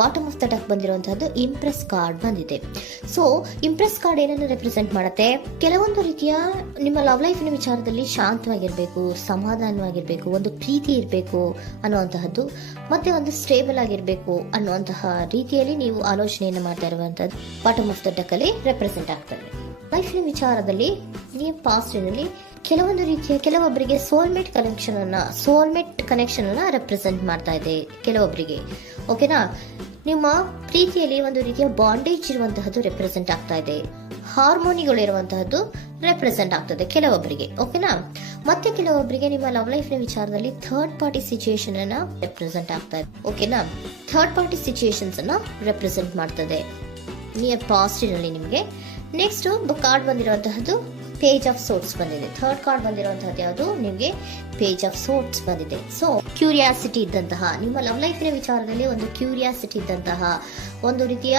Bottom of the deck ಬಂದಿರುವಂತಹದ್ದು empress card ಬಂದಿದೆ. So empress card ಏನನ್ನು ರೆಪ್ರೆಸೆಂಟ್ ಮಾಡುತ್ತೆ? ಕೆಲವೊಂದು ರೀತಿಯ ನಿಮ್ಮ ಲವ್ ಲೈಫಿನ ವಿಚಾರದಲ್ಲಿ ಶಾಂತವಾಗಿರ್ಬೇಕು, ಸಮಾಧಾನವಾಗಿರ್ಬೇಕು, ಒಂದು ಪ್ರೀತಿ ಇರಬೇಕು ಅನ್ನುವಂತಹದ್ದು, ಮತ್ತೆ ಒಂದು ಸ್ಟೇಬಲ್ ಆಗಿರ್ಬೇಕು ಅನ್ನುವಂತಹ ರೀತಿಯಲ್ಲಿ ನೀವು ಆಲೋಚನೆಯನ್ನು ಮಾಡ್ತಾ ಇರುವಂತಹದ್ದು ಬಾಟಮ್ ಆಫ್ ದ ಡೆಕ್ ಅಲ್ಲಿ ರೆಪ್ರೆಸೆಂಟ್ ಆಗ್ತದೆ. ಲೈಫಿನ ವಿಚಾರದಲ್ಲಿ ನೀವು ಪಾಸ್ಟಿನಲ್ಲಿ ಕೆಲವೊಂದು ರೀತಿಯ ಕೆಲವೊಬ್ಬರಿಗೆ ಸೋಲ್ಮೇಟ್ ಕನೆಕ್ಷನ್ ಅನ್ನ ರೆಪ್ರೆಸೆಂಟ್ ಮಾಡ್ತಾ ಇದೆ ಕೆಲವೊಬ್ಬರಿಗೆ. ಓಕೆನಾ? ನಿಮ್ಮ ಪ್ರೀತಿಯಲ್ಲಿ ಒಂದು ರೀತಿಯ ಬಾಂಡೇಜ್ ಇರುವಂತಹದ್ದು ರೆಪ್ರೆಸೆಂಟ್ ಆಗ್ತಾ ಇದೆ. ಹಾರ್ಮೋನಿಗಳು ಇರುವಂತಹದ್ದು ರೆಪ್ರೆಸೆಂಟ್ ಆಗ್ತದೆ ಕೆಲವೊಬ್ಬರಿಗೆ. ಓಕೆನಾ? ಮತ್ತೆ ಕೆಲವೊಬ್ಬರಿಗೆ ನಿಮ್ಮ ಲವ್ ಲೈಫ್ ನ ವಿಚಾರದಲ್ಲಿ ಥರ್ಡ್ ಪಾರ್ಟಿ ಸಿಚುಯೇಷನ್ ಅನ್ನ ರೆಪ್ರೆಸೆಂಟ್ ಆಗ್ತಾ ಇದೆ. ಓಕೆನಾ? ಥರ್ಡ್ ಪಾರ್ಟಿ ಸಿಚುಯೇಷನ್ಸ್ ಅನ್ನ ರೆಪ್ರೆಸೆಂಟ್ ಮಾಡ್ತದೆ ನಿಯರ್ ಪಾಸ್ಟಿನಲ್ಲಿ ನಿಮಗೆ. ನೆಕ್ಸ್ಟ್ ಕಾರ್ಡ್ ಬಂದಿರುವಂತಹದ್ದು ಪೇಜ್ ಆಫ್ ಸೋರ್ಟ್ಸ್ ಬಂದಿದೆ. ಥರ್ಡ್ ಕಾರ್ಡ್ ಬಂದಿರುವಂತಹದ್ದು ಯಾವುದು? ನಿಮಗೆ ಪೇಜ್ ಆಫ್ ಸೋರ್ಟ್ಸ್ ಬಂದಿದೆ. ಸೊ ಕ್ಯೂರಿಯಾಸಿಟಿ ಇದ್ದಂತಹ, ನಿಮ್ಮ ಲವ್ ಲೈಫಿನ ವಿಚಾರದಲ್ಲಿ ಒಂದು ಕ್ಯೂರಿಯಾಸಿಟಿ ಇದ್ದಂತಹ, ಒಂದು ರೀತಿಯ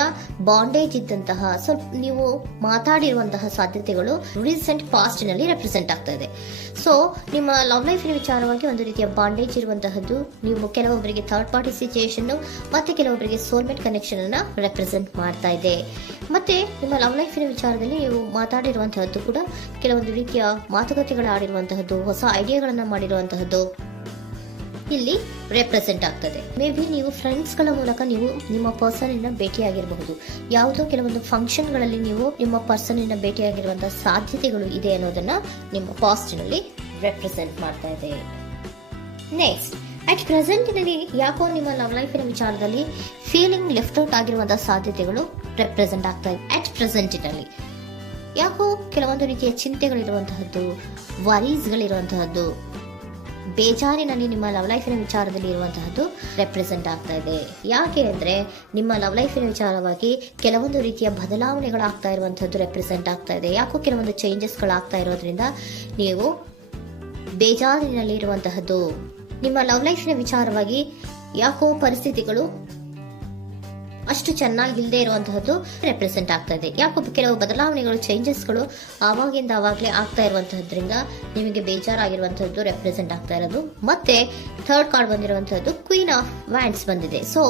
ಬಾಂಡೇಜ್ ಇದ್ದಂತಹ, ಸ್ವಲ್ಪ ನೀವು ಮಾತಾಡಿರುವಂತಹ ಸಾಧ್ಯತೆಗಳು ರೀಸೆಂಟ್ ಪಾಸ್ಟ್ ನಲ್ಲಿ ರೆಪ್ರೆಸೆಂಟ್ ಆಗ್ತಾ ಇದೆ. ಸೊ ನಿಮ್ಮ ಲವ್ ಲೈಫಿನ ವಿಚಾರವಾಗಿ ಒಂದು ರೀತಿಯ ಬಾಂಡೇಜ್ ಇರುವಂತಹದ್ದು, ನೀವು ಕೆಲವೊಬ್ಬರಿಗೆ ಥರ್ಡ್ ಪಾರ್ಟಿ ಸಿಚುಯೇಷನ್ ಮತ್ತೆ ಕೆಲವೊಬ್ಬರಿಗೆ ಸೋಲ್ಮೇಟ್ ಕನೆಕ್ಷನ್ ಅನ್ನ ರೆಪ್ರೆಸೆಂಟ್ ಮಾಡ್ತಾ ಇದೆ. ಮತ್ತೆ ನಿಮ್ಮ ಲವ್ ಲೈಫಿನ ವಿಚಾರದಲ್ಲಿ ನೀವು ಮಾತಾಡಿರುವಂತಹದ್ದು ಕೂಡ ಕೆಲವೊಂದು ರೀತಿಯ ಮಾತುಕತೆಗಳು ಆಡಿರುವಂತಹದ್ದು, ಹೊಸ ಐಡಿಯಾಗಳನ್ನ ಮಾಡಿರುವಂತಹದ್ದು ಇಲ್ಲಿ ರೆಪ್ರೆಸೆಂಟ್ ಆಗ್ತದೆ. ಮೇ ಬಿ ನೀವು ಫ್ರೆಂಡ್ಸ್ ಗಳ ಮೂಲಕ ನೀವು ನಿಮ್ಮ ಪರ್ಸನ್ ಅನ್ನ ಭೇಟಿಯಾಗಿರಬಹುದು. ಯಾವುದೋ ಕೆಲವೊಂದು ಫಂಕ್ಷನ್ ಗಳಲ್ಲಿ ನೀವು ನಿಮ್ಮ ಪರ್ಸನ್ ಅನ್ನ ಭೇಟಿಯಾಗಿರುವಂತಹ ಸಾಧ್ಯತೆಗಳು ಇದೆ ಅನ್ನೋದನ್ನ ನಿಮ್ಮ ಪಾಸ್ಟ್ ನಲ್ಲಿ ರೆಪ್ರೆಸೆಂಟ್ ಮಾಡ್ತಾ ಇದೆ. ನೆಕ್ಸ್ಟ್, ಅಟ್ ಪ್ರೆಸೆಂಟ್ನಲ್ಲಿ ಯಾಕೋ ನಿಮ್ಮ ಲವ್ ಲೈಫಿನ ವಿಚಾರದಲ್ಲಿ ಫೀಲಿಂಗ್ ಲೆಫ್ಟ್ ಔಟ್ ಆಗಿರುವಂತಹ ಸಾಧ್ಯತೆಗಳು ರೆಪ್ರೆಸೆಂಟ್ ಆಗ್ತಾ ಇದೆ. ಅಟ್ ಪ್ರೆಸೆಂಟ್ನಲ್ಲಿ ಯಾಕೋ ಕೆಲವೊಂದು ರೀತಿಯ ಚಿಂತೆಗಳಿರುವಂತಹದ್ದು, ವರೀಸ್ಗಳಿರುವಂತಹದ್ದು, ಬೇಜಾರಿನಲ್ಲಿ ನಿಮ್ಮ ಲವ್ ಲೈಫಿನ ವಿಚಾರದಲ್ಲಿ ಇರುವಂತಹದ್ದು ರೆಪ್ರೆಸೆಂಟ್ ಆಗ್ತಾ ಇದೆ. ಯಾಕೆ ಅಂದ್ರೆ ನಿಮ್ಮ ಲವ್ ಲೈಫಿನ ವಿಚಾರವಾಗಿ ಕೆಲವೊಂದು ರೀತಿಯ ಬದಲಾವಣೆಗಳಾಗ್ತಾ ಇರುವಂತಹದ್ದು ರೆಪ್ರೆಸೆಂಟ್ ಆಗ್ತಾ ಇದೆ. ಯಾಕೋ ಕೆಲವೊಂದು ಚೇಂಜಸ್ಗಳಾಗ್ತಾ ಇರೋದ್ರಿಂದ ನೀವು ಬೇಜಾರಿನಲ್ಲಿ ಇರುವಂತಹದ್ದು. ನಿಮ್ಮ ಲವ್ ಲೈಫಿನ ವಿಚಾರವಾಗಿ ಯಾಕೋ ಪರಿಸ್ಥಿತಿಗಳು ಅಷ್ಟು ಚೆನ್ನಾಗಿಲ್ಲದೆ ಇರುವಂತಹದ್ದು ರೆಪ್ರೆಸೆಂಟ್ ಆಗ್ತಾ ಇದೆ. ಯಾಕೋ ಕೆಲವು ಬದಲಾವಣೆಗಳು, ಚೇಂಜಸ್ಗಳು ಆವಾಗಿಂದ ಆವಾಗಲೇ ಆಗ್ತಾ ಇರುವಂತಹದ್ರಿಂದ ನಿಮಗೆ ಬೇಜಾರಾಗಿರುವಂತಹದ್ದು ರೆಪ್ರೆಸೆಂಟ್ ಆಗ್ತಾ ಇರೋದು. ಮತ್ತೆ ಥರ್ಡ್ ಕಾರ್ಡ್ ಬಂದಿರುವಂತಹದ್ದು ಕ್ವೀನ್ ಆಫ್ ವ್ಯಾಂಡ್ಸ್ ಬಂದಿದೆ. ಸೊ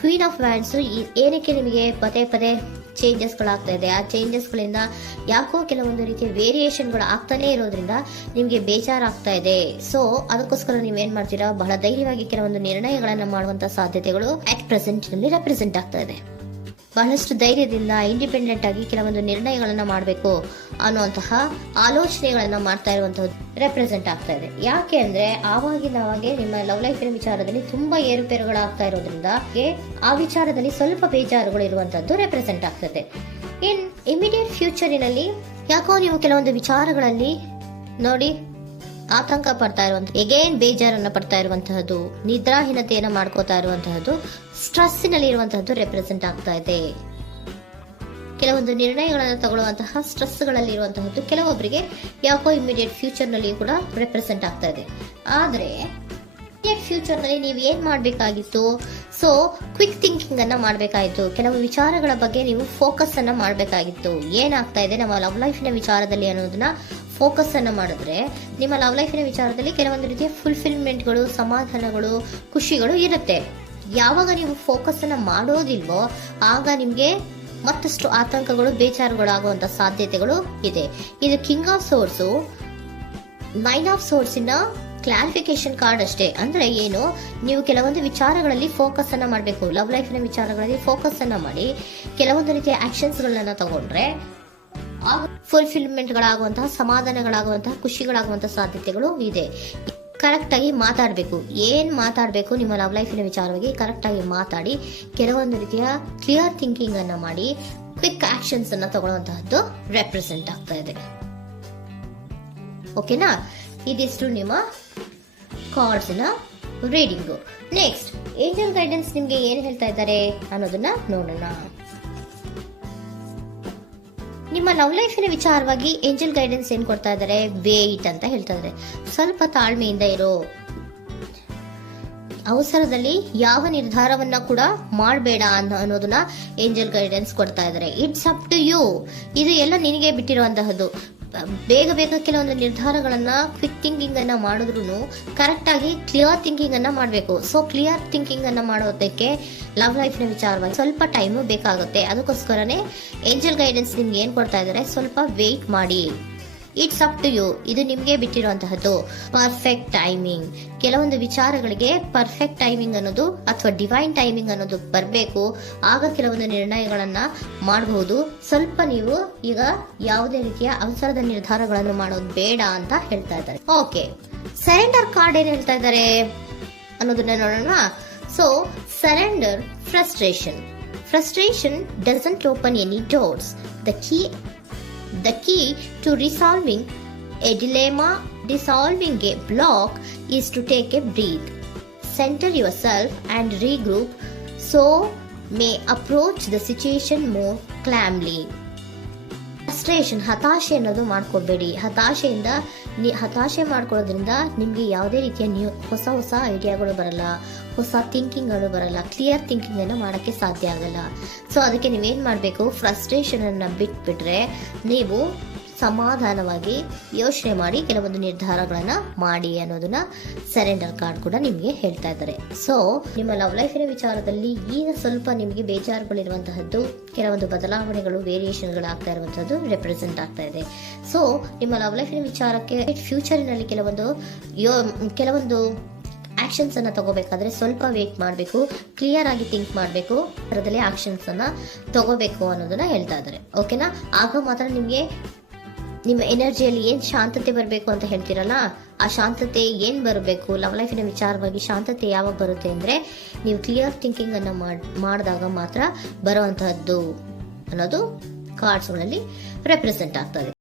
ಕ್ವೀನ್ ಆಫ್ ವ್ಯಾಂಡ್ಸ್ ಏನಕ್ಕೆ ನಿಮಗೆ ಪದೇ ಪದೇ ಚೇಂಜಸ್ಗಳಾಗ್ತಾ ಇದೆ? ಆ ಚೇಂಜಸ್ಗಳಿಂದ ಯಾಕೋ ಕೆಲವೊಂದು ರೀತಿಯ ವೇರಿಯೇಷನ್ಗಳು ಆಗ್ತಾನೆ ಇರೋದ್ರಿಂದ ನಿಮಗೆ ಬೇಜಾರಾಗ್ತಾ ಇದೆ. ಸೊ ಅದಕ್ಕೋಸ್ಕರ ನೀವೇನ್ ಮಾಡ್ತೀರಾ? ಬಹಳ ಧೈರ್ಯವಾಗಿ ಕೆಲವೊಂದು ನಿರ್ಣಯಗಳನ್ನ ಮಾಡುವಂತಹ ಸಾಧ್ಯತೆಗಳು ಅಟ್ ಪ್ರೆಸೆಂಟ್ ನಲ್ಲಿ ರೆಪ್ರೆಸೆಂಟ್ ಆಗ್ತಾ ಇದೆ. ಬಹಳಷ್ಟು ಧೈರ್ಯದಿಂದ ಇಂಡಿಪೆಂಡೆಂಟ್ ಆಗಿ ಕೆಲವೊಂದು ನಿರ್ಣಯಗಳನ್ನ ಮಾಡಬೇಕು ಅನ್ನುವಂತಹ ಆಲೋಚನೆಗಳನ್ನ ಮಾಡ್ತಾ ಇರುವಂತಹದ್ದು ರೆಪ್ರೆಸೆಂಟ್ ಆಗ್ತಾ ಇದೆ. ಯಾಕೆ ಅಂದ್ರೆ ಆವಾಗಿನವಾಗೆ ನಿಮ್ಮ ಲವ್ ಲೈಫಿನ ವಿಚಾರದಲ್ಲಿ ತುಂಬಾ ಏರುಪೇರುಗಳಾಗ್ತಾ ಇರೋದ್ರಿಂದ ಆ ವಿಚಾರದಲ್ಲಿ ಸ್ವಲ್ಪ ಬೇಜಾರುಗಳು ಇರುವಂತದ್ದು ರೆಪ್ರೆಸೆಂಟ್ ಆಗ್ತದೆ. ಇನ್ ಇಮಿಡಿಯೇಟ್ ಫ್ಯೂಚರಿನಲ್ಲಿ ಯಾಕೋ ನೀವು ಕೆಲವೊಂದು ವಿಚಾರಗಳಲ್ಲಿ ನೋಡಿ ಆತಂಕ ಪಡ್ತಾ ಇರುವಂತಹ, ಎಗೇನ್ ಬೇಜಾರನ್ನ ಪಡ್ತಾ ಇರುವಂತಹದ್ದು, ನಿದ್ರಾಹೀನತೆಯನ್ನ ಮಾಡ್ಕೋತಾ ಇರುವಂತಹದ್ದು, ಸ್ಟ್ರೆಸ್ಸಿನಲ್ಲಿ ಇರುವಂತಹದ್ದು ರೆಪ್ರೆಸೆಂಟ್ ಆಗ್ತಾ ಇದೆ. ಕೆಲವೊಂದು ನಿರ್ಣಯಗಳನ್ನು ತಗೊಳ್ಳುವಂತಹ ಸ್ಟ್ರೆಸ್ಗಳಲ್ಲಿ ಇರುವಂತಹದ್ದು ಕೆಲವೊಬ್ಬರಿಗೆ ಯಾಕೋ ಇಮಿಡಿಯೇಟ್ ಫ್ಯೂಚರ್ ನಲ್ಲಿ ಕೂಡ ರೆಪ್ರೆಸೆಂಟ್ ಆಗ್ತಾ ಇದೆ. ಆದ್ರೆ ಫ್ಯೂಚರ್ ನಲ್ಲಿ ನೀವು ಏನ್ ಮಾಡ್ಬೇಕಾಗಿತ್ತು? ಸೊ ಕ್ವಿಕ್ ಥಿಂಕಿಂಗ್ ಅನ್ನ ಮಾಡ್ಬೇಕಾಗಿತ್ತು. ಕೆಲವು ವಿಚಾರಗಳ ಬಗ್ಗೆ ನೀವು ಫೋಕಸ್ ಅನ್ನ ಮಾಡ್ಬೇಕಾಗಿತ್ತು. ಏನಾಗ್ತಾ ಇದೆ ನಮ್ಮ ಲವ್ ಲೈಫಿನ ವಿಚಾರದಲ್ಲಿ ಅನ್ನೋದನ್ನ ಫೋಕಸ್ ಅನ್ನ ಮಾಡಿದ್ರೆ ನಿಮ್ಮ ಲವ್ ಲೈಫಿನ ವಿಚಾರದಲ್ಲಿ ಕೆಲವೊಂದು ರೀತಿಯ ಫುಲ್ಫಿಲ್ಮೆಂಟ್ಗಳು, ಸಮಾಧಾನಗಳು, ಖುಷಿಗಳು ಇರುತ್ತೆ. ಯಾವಾಗ ನೀವು ಫೋಕಸ್ ಅನ್ನ ಮಾಡೋದಿಲ್ವೋ ಆಗ ನಿಮ್ಗೆ ಮತ್ತಷ್ಟು ಆತಂಕಗಳು, ಬೇಜಾರುಗಳು ಆಗುವಂತ ಸಾಧ್ಯತೆಗಳು ಇದೆ. ಇದು king of swords, nine of ಸೋರ್ಸಿನ ಕ್ಲಾರಿಫಿಕೇಶನ್ ಕಾರ್ಡ್ ಅಷ್ಟೇ. ಅಂದ್ರೆ ಏನು? ನೀವು ಕೆಲವೊಂದು ವಿಚಾರಗಳಲ್ಲಿ ಫೋಕಸ್ ಅನ್ನ ಮಾಡಬೇಕು. ಲವ್ ಲೈಫಿನ ವಿಚಾರಗಳಲ್ಲಿ ಫೋಕಸ್ ಅನ್ನ ಮಾಡಿ ಕೆಲವೊಂದು ರೀತಿಯ ಆಕ್ಷನ್ಸ್ ಗಳನ್ನ ತಗೊಂಡ್ರೆ ಫುಲ್ಫಿಲ್ಮೆಂಟ್ ಗಳಾಗುವಂತಹ, ಸಮಾಧಾನಗಳಾಗುವಂತಹ, ಖುಷಿಗಳಾಗುವಂತಹ ಸಾಧ್ಯತೆಗಳು ಇದೆ. ಕರೆಕ್ಟ್ ಆಗಿ ಮಾತಾಡಬೇಕು. ಏನ್ ಮಾತಾಡಬೇಕು ನಿಮ್ಮ ಲವ್ ಲೈಫಿನ ವಿಚಾರವಾಗಿ ಕರೆಕ್ಟ್ ಆಗಿ ಮಾತಾಡಿ ಕೆಲವೊಂದು ರೀತಿಯ ಕ್ಲಿಯರ್ ಥಿಂಕಿಂಗ್ ಅನ್ನ ಮಾಡಿ ಕ್ವಿಕ್ ಆಕ್ಷನ್ಸ್ ಅನ್ನ ತಗೊಳ್ಳುವಂತಹದ್ದು ರೆಪ್ರೆಸೆಂಟ್ ಆಗ್ತಾ ಇದೆ. ಓಕೆನಾ? ಇದಿಷ್ಟು ನಿಮ್ಮ ಕಾರ್ಡ್ಸ್ ನ ರೀಡಿಂಗು. ನೆಕ್ಸ್ಟ್, ಏಂಜಲ್ ಗೈಡೆನ್ಸ್ ನಿಮ್ಗೆ ಏನ್ ಹೇಳ್ತಾ ಇದ್ದಾರೆ ಅನ್ನೋದನ್ನ ನೋಡೋಣ. ನಿಮ್ಮ ಲವ್ ಲೈಫಿನ ವಿಚಾರವಾಗಿ ಏಂಜಲ್ ಗೈಡೆನ್ಸ್ ಏನ್ ಕೊಡ್ತಾ ಇದ್ದಾರೆ? ವೇಟ್ ಅಂತ ಹೇಳ್ತಾ ಇದ್ದಾರೆ. ಸ್ವಲ್ಪ ತಾಳ್ಮೆಯಿಂದ ಇರೋ, ಅವಸರದಲ್ಲಿ ಯಾವ ನಿರ್ಧಾರವನ್ನ ಕೂಡ ಮಾಡಬೇಡ ಅನ್ನೋದನ್ನ ಏಂಜಲ್ ಗೈಡೆನ್ಸ್ ಕೊಡ್ತಾ ಇದ್ದಾರೆ. It's up to you. ಇದು ಎಲ್ಲ ನಿನಗೆ ಬಿಟ್ಟಿರುವಂತಹದ್ದು. ಬೇಗ ಬೇಗ ಕೆಲವೊಂದು ನಿರ್ಧಾರಗಳನ್ನ ಕ್ವಿಕ್ ಥಿಂಕಿಂಗ್ ಅನ್ನ ಮಾಡಿದ್ರು ಕರೆಕ್ಟ್ ಆಗಿ ಕ್ಲಿಯರ್ ಥಿಂಕಿಂಗ್ ಅನ್ನ ಮಾಡಬೇಕು. ಸೊ ಕ್ಲಿಯರ್ ಥಿಂಕಿಂಗ್ ಅನ್ನ ಮಾಡೋದಕ್ಕೆ ಲವ್ ಲೈಫ್ ನ ವಿಚಾರವಾಗಿ ಸ್ವಲ್ಪ ಟೈಮು ಬೇಕಾಗುತ್ತೆ. ಅದಕ್ಕೋಸ್ಕರನೇ ಏಂಜಲ್ ಗೈಡೆನ್ಸ್ ನಿಮ್ಗೆ ಏನ್ ಕೊಡ್ತಾ ಇದ್ದಾರೆ, ಸ್ವಲ್ಪ ವೇಟ್ ಮಾಡಿ. ಇಟ್ಸ್ ಅಪ್ ಟು ಯು, ಇದು ನಿಮ್ಗೆ ಬಿಟ್ಟಿರುವಂತಹದ್ದು. ಪರ್ಫೆಕ್ಟ್ ಟೈಮಿಂಗ್, ಕೆಲವೊಂದು ವಿಚಾರಗಳಿಗೆ ಪರ್ಫೆಕ್ಟ್ ಟೈಮಿಂಗ್ ಅನ್ನೋದು ಅಥವಾ ಡಿವೈನ್ ಟೈಮಿಂಗ್ ಅನ್ನೋದು ಬರಬೇಕು. ಆಗ ಕೆಲವೊಂದು ನಿರ್ಣಯಗಳನ್ನ ಮಾಡಬಹುದು. ಸ್ವಲ್ಪ ನೀವು ಈಗ ಯಾವುದೇ ರೀತಿಯ ಅವಸರದ ನಿರ್ಧಾರಗಳನ್ನು ಮಾಡೋದು ಬೇಡ ಅಂತ ಹೇಳ್ತಾ ಇದ್ದಾರೆ. ಓಕೆ, ಸರೆಂಡರ್ ಕಾರ್ಡ್ ಏನ್ ಹೇಳ್ತಾ ಇದ್ದಾರೆ ಅನ್ನೋದನ್ನ ನೋಡೋಣ. So surrender frustration doesn't open any doors. The key to resolving a dilemma, dissolving a block, is to take a breath, center yourself and regroup so may approach the situation more calmly. Frustration, ಹತಾಶೆ ಅನ್ನೋದು ಮಾಡ್ಕೋಬೇಡಿ. ಹತಾಶೆ ಮಾಡ್ಕೊಳ್ಳೋದ್ರಿಂದ ನಿಮಗೆ ಯಾವುದೇ ರೀತಿಯ ಹೊಸ ಐಡಿಯಾಗಳು ಬರಲ್ಲ, ಹೊಸ ಥಿಂಕಿಂಗ್ಗಳು ಬರಲ್ಲ, ಕ್ಲಿಯರ್ ಥಿಂಕಿಂಗ್ ಅನ್ನ ಮಾಡೋಕ್ಕೆ ಸಾಧ್ಯ ಆಗಲ್ಲ. ಸೊ ಅದಕ್ಕೆ ನೀವೇನ್ ಮಾಡಬೇಕು, ಫ್ರಸ್ಟ್ರೇಷನ್ ಅನ್ನ ಬಿಟ್ಬಿಟ್ರೆ ನೀವು ಸಮಾಧಾನವಾಗಿ ಯೋಚನೆ ಮಾಡಿ ಕೆಲವೊಂದು ನಿರ್ಧಾರಗಳನ್ನ ಮಾಡಿ ಅನ್ನೋದನ್ನ ಸರೆಂಡರ್ ಕಾರ್ಡ್ ಕೂಡ ನಿಮಗೆ ಹೇಳ್ತಾ ಇದ್ದಾರೆ. ಸೊ ನಿಮ್ಮ ಲವ್ ಲೈಫಿನ ವಿಚಾರದಲ್ಲಿ ಈಗ ಸ್ವಲ್ಪ ನಿಮಗೆ ಬೇಜಾರುಗಳಿರುವಂತಹದ್ದು, ಕೆಲವೊಂದು ಬದಲಾವಣೆಗಳು, ವೇರಿಯೇಷನ್ಗಳು ಆಗ್ತಾ ಇರುವಂತಹದ್ದು ರೆಪ್ರೆಸೆಂಟ್ ಆಗ್ತಾ ಇದೆ. ಸೊ ನಿಮ್ಮ ಲವ್ ಲೈಫಿನ ವಿಚಾರಕ್ಕೆ ಫ್ಯೂಚರಿನಲ್ಲಿ ಕೆಲವೊಂದು ಆಕ್ಷನ್ಸ್ ಅನ್ನ ತಗೋಬೇಕಾದ್ರೆ ಸ್ವಲ್ಪ ವೇಟ್ ಮಾಡಬೇಕು, ಕ್ಲಿಯರ್ ಆಗಿ ಥಿಂಕ್ ಮಾಡಬೇಕು, ಅದರಲ್ಲೇ ಆಕ್ಷನ್ಸ್ ಅನ್ನ ತಗೋಬೇಕು ಅನ್ನೋದನ್ನ ಹೇಳ್ತಾ ಇದ್ದಾರೆ. ಓಕೆನಾ? ಆಗ ಮಾತ್ರ ನಿಮಗೆ ನಿಮ್ಮ ಎನರ್ಜಿಯಲ್ಲಿ ಏನ್ ಶಾಂತತೆ ಬರಬೇಕು ಅಂತ ಹೇಳ್ತೀರಲ್ಲ, ಆ ಶಾಂತತೆ ಏನ್ ಬರಬೇಕು, ಲವ್ ಲೈಫಿನ ವಿಚಾರವಾಗಿ ಶಾಂತತೆ ಯಾವಾಗ ಬರುತ್ತೆ ಅಂದ್ರೆ ನೀವು ಕ್ಲಿಯರ್ ಥಿಂಕಿಂಗ್ ಅನ್ನ ಮಾಡಿದಾಗ ಮಾತ್ರ ಬರುವಂತಹದ್ದು ಅನ್ನೋದು ಕಾರ್ಡ್ಸ್ಗಳಲ್ಲಿ ರೆಪ್ರೆಸೆಂಟ್ ಆಗ್ತದೆ.